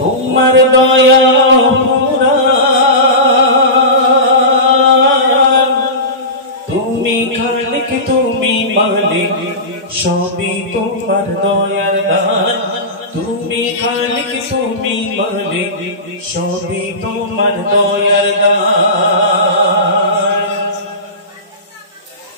তোমার দয়া তুমি খালিক তুমি মালিক সবই তোমার দয়ার দান তুমি খালিক তুমি মালিক সবই তোমার দয়ার দান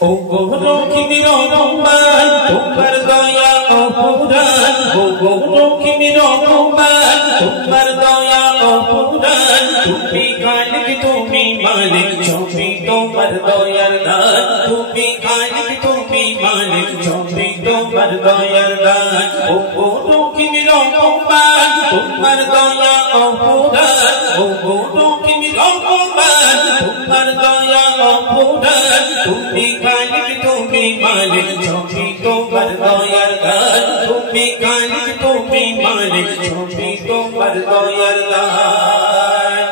ও গো লক্ষ্মী রহমান তোমার দয়া অপুরান ও গো লক্ষ্মী রহমান তোমার দয়া অপুরান তুমি খালিক তুমি মালিক সবই তোমার দয়ার দান তুমি খালিক তুমি মালিক সবই তোমার দয়ার দান ও গো লক্ষ্মী রহমান তোমার দয়া অপুরান ও গো লক্ষ্মী রহমান তোমার দয়া অপুরান তুমি খালিক তুমি মালিক সবই তোমার দয়ার দান তুমি খালিক তুমি মালিক সবই তোমার দয়ার দান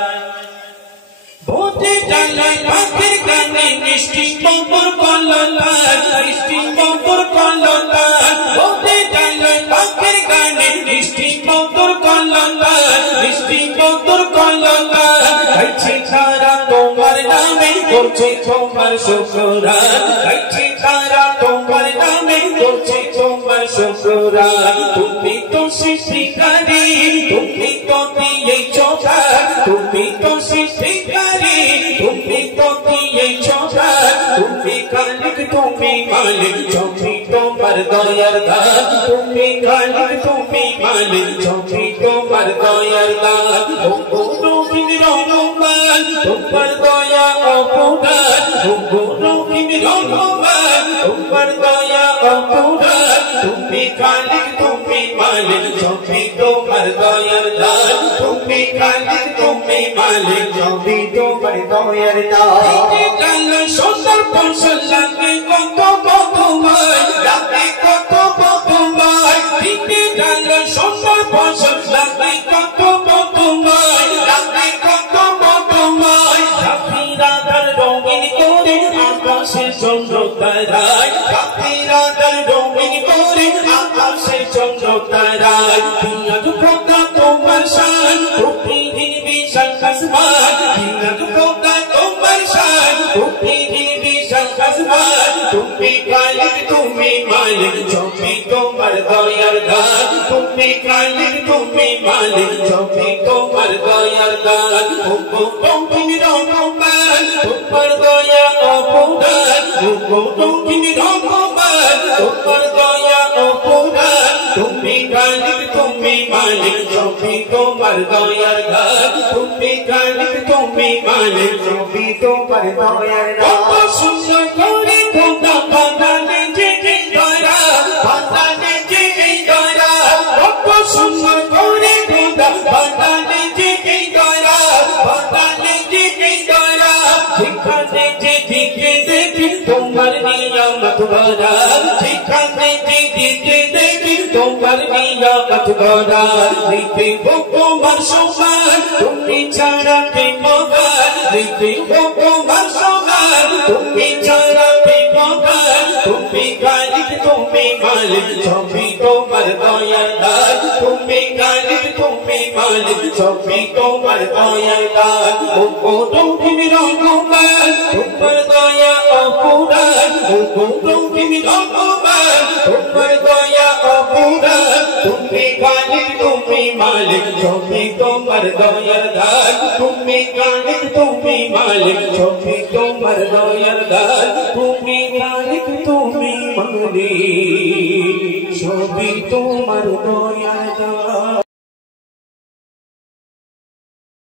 বোতে ডালে পাখির গানে মিষ্টি মধুর কলতান মিষ্টি মধুর কলতান বোতে ডালে পাখির গানে মিষ্টি মধুর কলতান মিষ্টি মধুর কলতান গাইছে তারা তোমার নামে করছে তোমার শুকরান গাইছে তারা তোমার নামে করছে তোমার শুকরান তুমি তো সৃষ্টিকারী তুমি তো দিয়েছ দান তুমি তো সৃষ্টিকারী তুমি তো দিয়েছ দান তুমি খালিক তুমি মালিক সবই তোমার দয়ার দান তুমি খালিক তুমি মালিক সবই তোমার দয়ার দান ও লক্ষ্মী রহমান তোমার দয়া অপুরান ও লক্ষ্মী রহমান তোমার দয়া অপুরান তুমি খালিক তুমি মালিক সবই তোমার দয়ার দান তুমি খালিক তুমি মালিক সবই তোমার দয়ার দান সুন্দর ফসল লাগে কত মধুময় লাগে কত মধুময় দিতে ডাল সুন্দর ফসল লাগে কত মধুময় লাগে কত মধুময় রাধার রঙিন করে আকাশে চন্দ্র তারায় রাধার রঙিন করে আকাশে চন্দ্র তারায় পিয়াজ ফোটা তোমার শান পৃথিবীর বিশাল আসমান পিয়াজ ফোটা তোমার শান পৃথিবীর বিশাল আসমান তুমি খালিক তুমি মালিক সবই তোমার দয়ার দান তুমি খালিক তুমি মালিক সবই তোমার দয়ার দান ও লক্ষ্মী রহমান তোমার দয়া অপুরান ও লক্ষ্মী রহমান তোমার দয়া অপুরান তুমি খালিক তুমি মালিক সবই তোমার দয়ার দান তুমি খালিক তুমি মালিক সবই তোমার দয়ার দান কত সুন্দর করে খোদা বানালে যে দয়া বানালে যে দয়া কত সুন্দর করে খোদা বানালে যে দয়া বানালে যে দয়া যেখানে যে দিকে দেখি তোমার নিয়ামত ভরা যেখানে যে দিকে দেখি তোমার নিয়ামত ভরা দিতে তোমার সমান তুমি ছাড়া কে মগান দিতে তোমার সমান তুমি ছাড়া কে মগান তুমি খালিক তুমি মালিক সবই তোমার দয়ার দান তুমি খালিক তুমি মালিক সবই তোমার দয়ার দান ও লক্ষ্মী রহমান তোমার দয়া অপুরান ও লক্ষ্মী রহমান তোমার দয়া অপুরান তুমি খালিক তুমি মালিক সবই তোমার দয়ার দান তুমি খালিক তুমি মালিক সবই তোমার দয়ার দান তুমি খালিক তুমি মালিক সবই তোমার দয়ার দান।